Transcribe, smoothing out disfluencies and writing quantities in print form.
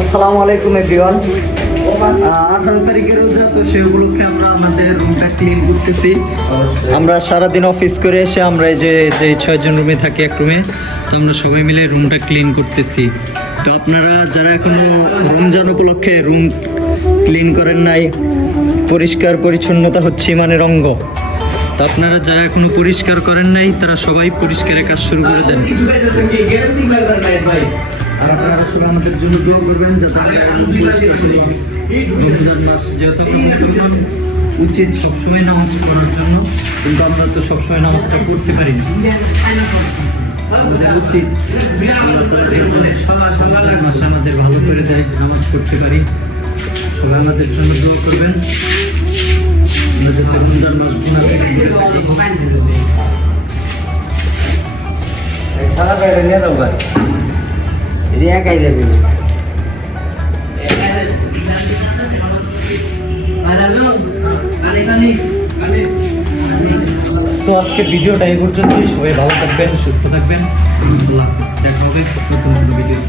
আসসালামু আলাইকুম এভরিওয়ান। 18 তারিখের রোজা, তো সে উপলক্ষে আমরা আমাদের রুমটা ক্লিন করতেছি। আমরা সারাদিন অফিস করে এসে আমরা এই যে 6জন রুমে থাকি, এক রুমে, তো আমরা সবাই মিলে রুমটা ক্লিন করতেছি। তো আপনারা যারা এখনো রমজান উপলক্ষে রুম ক্লিন করেন নাই, পরিষ্কার পরিচ্ছন্নতা হচ্ছে ইমানের অঙ্গ, তো আপনারা যারা এখনো পরিষ্কার করেন নাই তারা সবাই পরিষ্কারের কাজ শুরু করে দেন। আর আপনারা সবাই আমাদের জন্য দোয়া করবেন যাতে রমজান মাস, যেহেতু আমরা মুসলমান, উচিত সবসময় নামাজ পড়ার জন্য, কিন্তু আমরা তো সবসময় নামাজটা পড়তে পারি না। আমাদের উচিত মাসে আমাদের ভালো করে দেয় নামাজ পড়তে পারি। সবাই আমাদের জন্য দোয়া করবেন আমরা যাতে রমজান মাস গুনাহ থেকে দূরে থাকি। খালা বাইরে নিয়ে যাও ভাই, এদিকে একাই যাবে। তো আজকে ভিডিওটা এই পর্যন্তই। সবাই ভালো থাকবেন, সুস্থ থাকবেন। আল্লাহ হাফেজ। দেখা হবে নতুন কোনো ভিডিও।